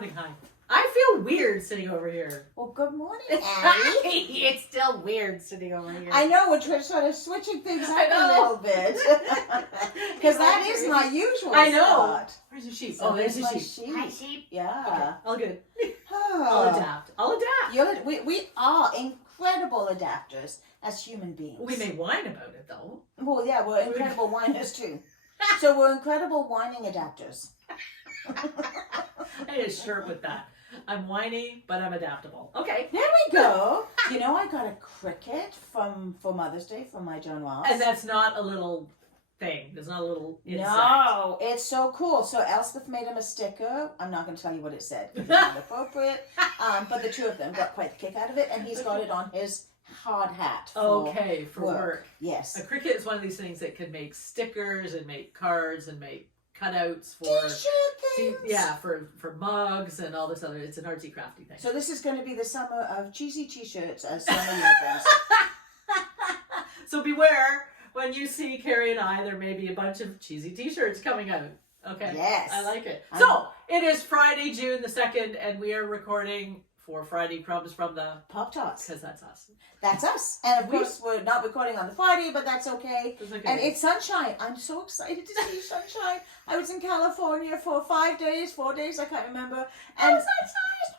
morning, hi. I feel weird sitting over here. Well, good morning, Annie. It's still weird sitting over here. I know, we're sort of switching things up a little bit. Because that is my usual I know. spot. Where's the sheep? So there's the my sheep. Hi, sheep. Yeah. Okay, all good. Oh. I'll adapt. We are incredible adapters as human beings. We may whine about it, though. Well, yeah, we're incredible whiners, too. So we're incredible whining adapters. I need a shirt with that. I'm whiny, but I'm adaptable. Okay. There we go. You know, I got a cricket for Mother's Day from my Joan Ross. And that's not a little thing. There's not a little insect. No, it's so cool. So Elspeth made him a sticker. I'm not going to tell you what it said. It's not appropriate. But the two of them got quite the kick out of it. And he's got it on his hard hat for work. Yes. A cricket is one of these things that can make stickers and make cards and make cutouts for T-shirt things. For mugs and all this other. It's an artsy crafty thing. So this is going to be the summer of cheesy t-shirts as summer uniforms. So beware when you see Carrie and I. There may be a bunch of cheesy t-shirts coming out. Okay. Yes. I like it. So it is Friday, June the 2nd, and we are recording for Friday Crumbs from the Pop Tarts. Because that's us. That's us. And of course, we're not recording on the Friday, but that's okay. Okay. And it's sunshine. I'm so excited to see sunshine. I was in California for 4 days, I can't remember. And no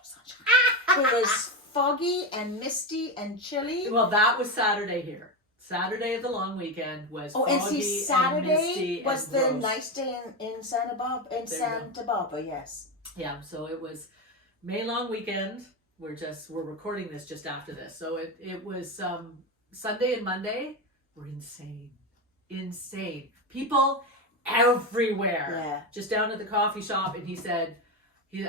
sunshine. It was foggy and misty and chilly. Well, that was Saturday here. Saturday of the long weekend was foggy and see, Saturday and misty was and the gross. nice day in Santa Barbara, yes. Yeah, so it was May long weekend. We're recording this just after this. So it was Sunday and Monday were insane. People everywhere. Yeah. Just down at the coffee shop, and he said,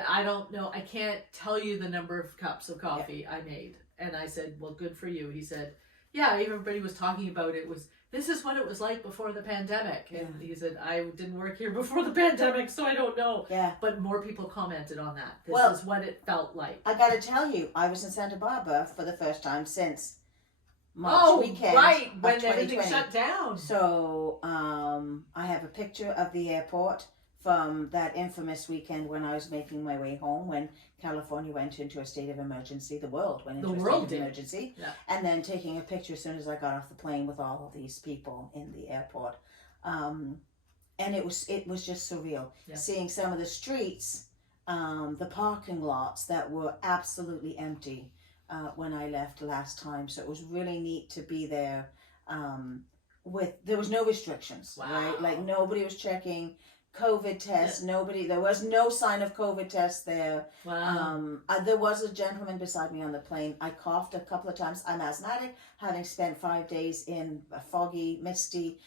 I don't know, I can't tell you the number of cups of coffee I made. And I said, well, good for you. He said, yeah, everybody was talking about it. This is what it was like before the pandemic. And he said, I didn't work here before the pandemic, so I don't know. Yeah. But more people commented on that. This is what it felt like. I got to tell you, I was in Santa Barbara for the first time since March weekend. Right, when 2020. everything shut down. So I have a picture of the airport from that infamous weekend when I was making my way home when California went into a state of emergency. The world went into a state of emergency. Yeah. And then taking a picture as soon as I got off the plane with all of these people in the airport. And it was just surreal. Yeah. Seeing some of the streets, the parking lots that were absolutely empty when I left last time. So it was really neat to be there there was no restrictions, right? Like nobody was checking COVID tests. There was no sign of COVID tests there. Wow. There was a gentleman beside me on the plane. I coughed a couple of times. I'm asthmatic, having spent 5 days in a foggy, misty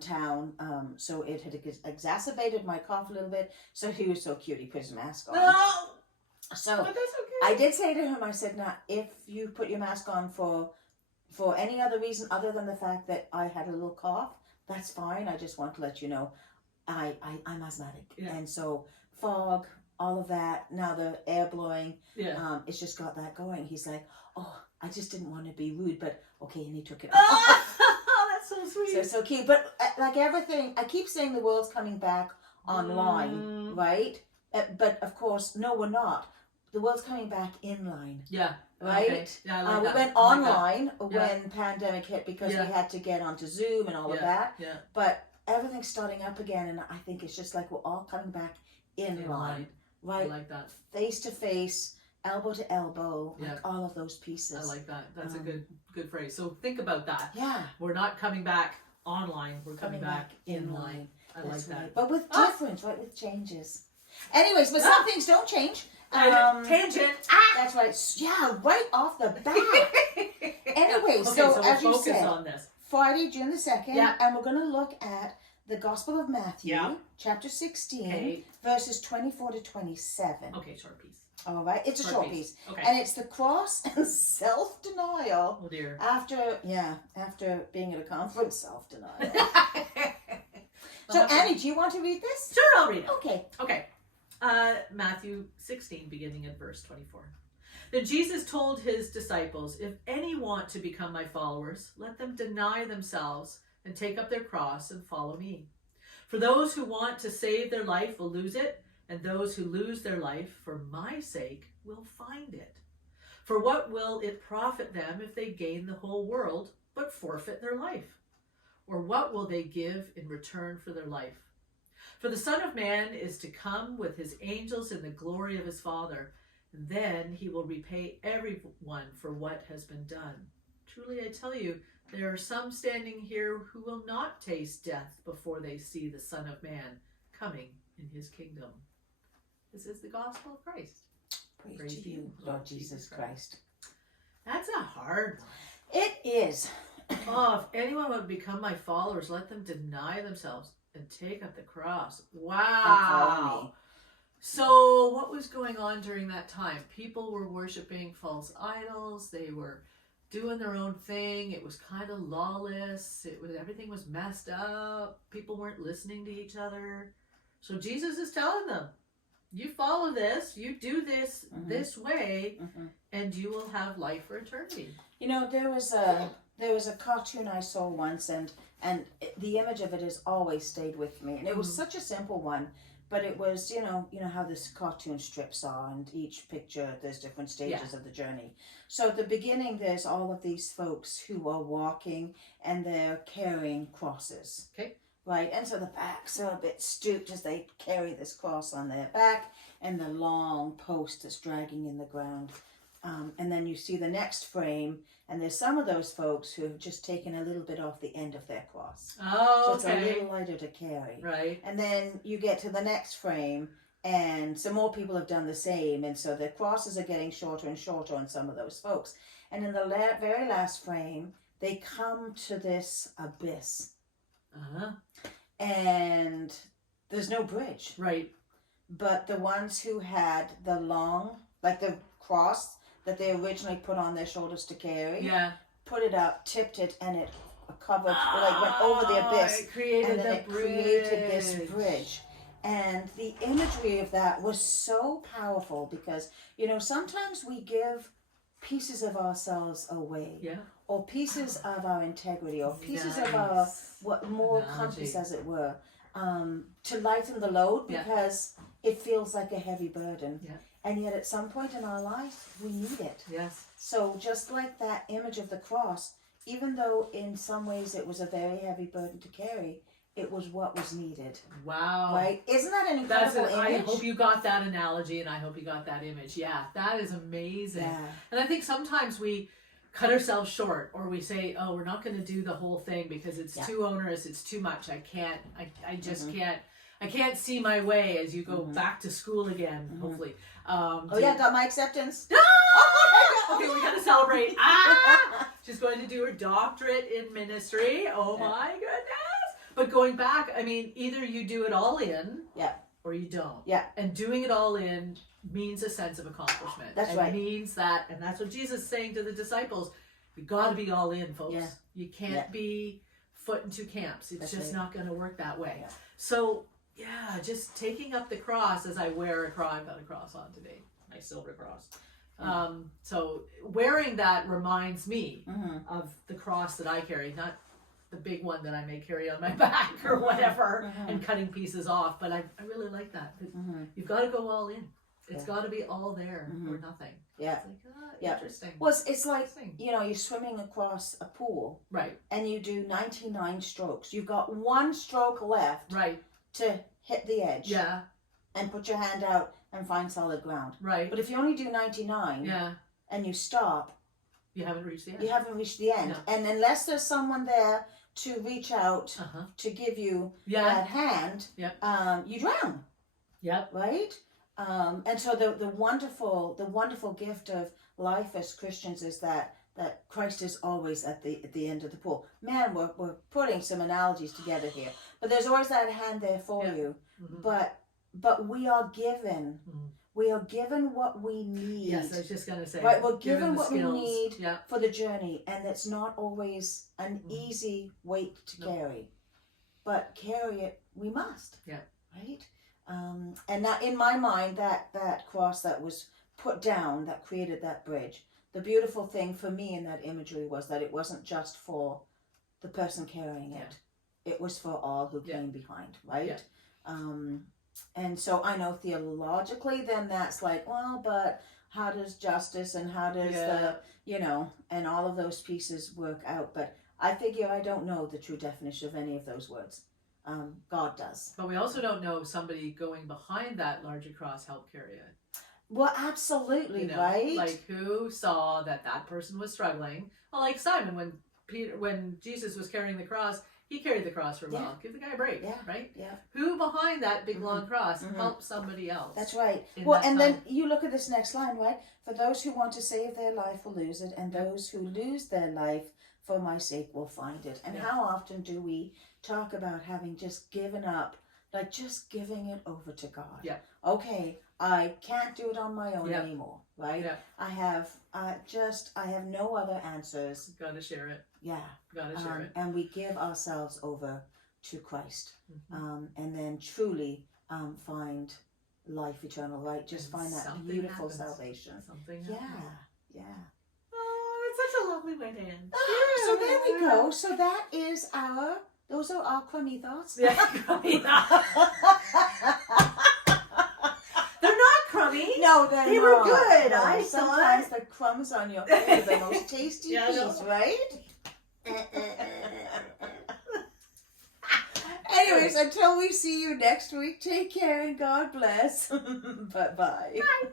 town. So it had exacerbated my cough a little bit. So he was so cute. He put his mask on. No! So But that's okay. I did say to him, I said, now, if you put your mask on for any other reason other than the fact that I had a little cough, that's fine. I just want to let you know I'm asthmatic. Yeah. And so fog, all of that, now the air blowing, Yeah. it's just got that going. He's like, oh, I just didn't want to be rude, but okay, and he took it off. Oh, that's so sweet. So cute. But like everything, I keep saying the world's coming back online, right? But of course, no, we're not. The world's coming back in line. Yeah. Right? Okay. Yeah, I like we that. went I like online that. when pandemic hit because we had to get onto Zoom and all of that. Yeah. But everything's starting up again, and I think it's just like we're all coming back in line. Right? I like that. Face to face, elbow to elbow, Yeah. like all of those pieces. I like that. That's a good phrase. So think about that. Yeah. We're not coming back online. We're coming back in line. I That's like that. right. But with difference, right? With changes. Anyways, but some things don't change. Tangent. That's right. Yeah, right off the bat. Anyway, Okay, so as we'll you focus said, on this. Friday, June the 2nd, Yeah. and we're going to look at the Gospel of Matthew, Yeah. chapter 16, Okay. verses 24 to 27. Okay, short piece. All right, it's a short piece. Okay. And it's the cross and self-denial Oh dear. after being at a conference, self-denial. So Annie, do you want to read this? Sure, I'll read it. Okay. Okay. Matthew 16, beginning at verse 24. Then Jesus told his disciples, if any want to become my followers, let them deny themselves and take up their cross and follow me. For those who want to save their life will lose it, and those who lose their life for my sake will find it. For what will it profit them if they gain the whole world but forfeit their life? Or what will they give in return for their life? For the Son of Man is to come with his angels in the glory of his Father. Then he will repay everyone for what has been done. Truly I tell you, there are some standing here who will not taste death before they see the Son of Man coming in his kingdom. This is the gospel of Christ. Praise to you, Lord Jesus Christ. That's a hard one. It is. Oh, if anyone would become my followers, let them deny themselves and take up the cross. Wow. So what was going on during that time? People were worshiping false idols. They were doing their own thing. It was kind of lawless. Everything was messed up. People weren't listening to each other. So Jesus is telling them, you follow this, you do this this way, and you will have life for eternity. You know, there was a cartoon I saw once, and the image of it has always stayed with me. And it was such a simple one, but it was, you know how this cartoon strips are, and each picture, there's different stages of the journey. So at the beginning, there's all of these folks who are walking, and they're carrying crosses. Okay. Right, and so the backs are a bit stooped as they carry this cross on their back, and the long post is dragging in the ground. And then you see the next frame, and there's some of those folks who have just taken a little bit off the end of their cross. Oh, so it's a little lighter to carry. Right. And then you get to the next frame, and some more people have done the same, and so the crosses are getting shorter and shorter on some of those folks. And in the very last frame, they come to this abyss. And there's no bridge. Right. But the ones who had the long, like the cross that they originally put on their shoulders to carry, put it up, tipped it, and it covered, went over the abyss. It created created this bridge. And the imagery of that was so powerful because, sometimes we give pieces of ourselves away. Yeah. Or pieces of our integrity, or pieces of our moral compass, as it were, to lighten the load because it feels like a heavy burden. Yeah. And yet at some point in our life, we need it. Yes. So just like that image of the cross, even though in some ways it was a very heavy burden to carry, it was what was needed. Wow. Right? Isn't that an incredible image? I hope you got that analogy, and I hope you got that image. Yeah, that is amazing. Yeah. And I think sometimes we cut ourselves short, or we say, oh, we're not going to do the whole thing because it's too onerous, it's too much, I can't see my way as you go back to school again, hopefully. Got my acceptance. Okay, we got to celebrate. She's going to do her doctorate in ministry. Oh my goodness. But going back, I mean, either you do it all in or you don't. Yeah. And doing it all in means a sense of accomplishment. That's right. It means that, and that's what Jesus is saying to the disciples. You got to be all in, folks. Yeah. You can't be foot in two camps. It's just not going to work that way. Yeah. So, just taking up the cross as I wear a cross. I've got a cross on today, my silver cross. So wearing that reminds me of the cross that I carry, not the big one that I may carry on my back or whatever, and cutting pieces off. But I really like that. You've got to go all in. It's got to be all there or nothing. Yeah. It's like, interesting. Well, it's like, you're swimming across a pool. Right. And you do 99 strokes. You've got one stroke left. Right. To hit the edge. Yeah. And put your hand out and find solid ground. Right. But if you only do 99 and you stop, you haven't reached the end. You haven't reached the end. No. And unless there's someone there to reach out to give you that hand, you drown. Yep. Right? And so the wonderful gift of life as Christians is that Christ is always at the end of the pool. Man, we're putting some analogies together here, but there's always that hand there for you. But we are given. We are given what we need. Yes, I was just going to say. Right, we're given what we need for the journey, and it's not always an easy weight to carry, but carry it we must. Yeah. Right. And that, in my mind, that cross that was put down, that created that bridge. The beautiful thing for me in that imagery was that it wasn't just for the person carrying it. It was for all who came behind, right? Yeah. And so I know theologically, then that's like, well, but how does justice and how does the, you know, and all of those pieces work out? But I figure I don't know the true definition of any of those words. God does. But we also don't know if somebody going behind that larger cross helped carry it. Well, absolutely, You know, right? like who saw that person was struggling? Well, like Simon, when Jesus was carrying the cross, he carried the cross for a while. Give the guy a break, right? Yeah. Who behind that big long cross helped somebody else? That's right. Well, and then you look at this next line, right? For those who want to save their life will lose it, and those who lose their life for my sake will find it. And how often do we talk about having just given up, like just giving it over to God? Yeah. Okay, I can't do it on my own anymore, right? Yeah. I have no otother answers. Gotta share it. Yeah. Gotta share it. And we give ourselves over to Christ, and then truly find life eternal, right? Just find that beautiful salvation. Something happens. Yeah. Oh, it's such a lovely way to end. So there we go. So those are our crummy thoughts. Yeah, crummy thoughts. They're not crummy. No, they're they not. were good. No, I sometimes thought the crumbs on your plate are the most tasty piece, right? Anyways, until we see you next week, take care and God bless. Bye-bye. Bye.